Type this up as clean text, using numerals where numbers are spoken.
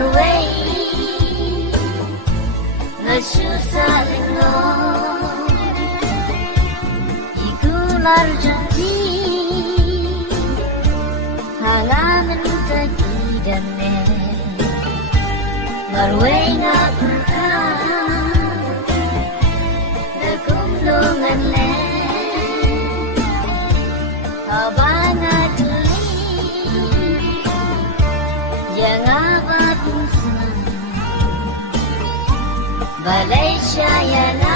marway nasusalino igular jati halaman tagidane marway nga kurka nakumlungan le abangat yang abad balay siya yan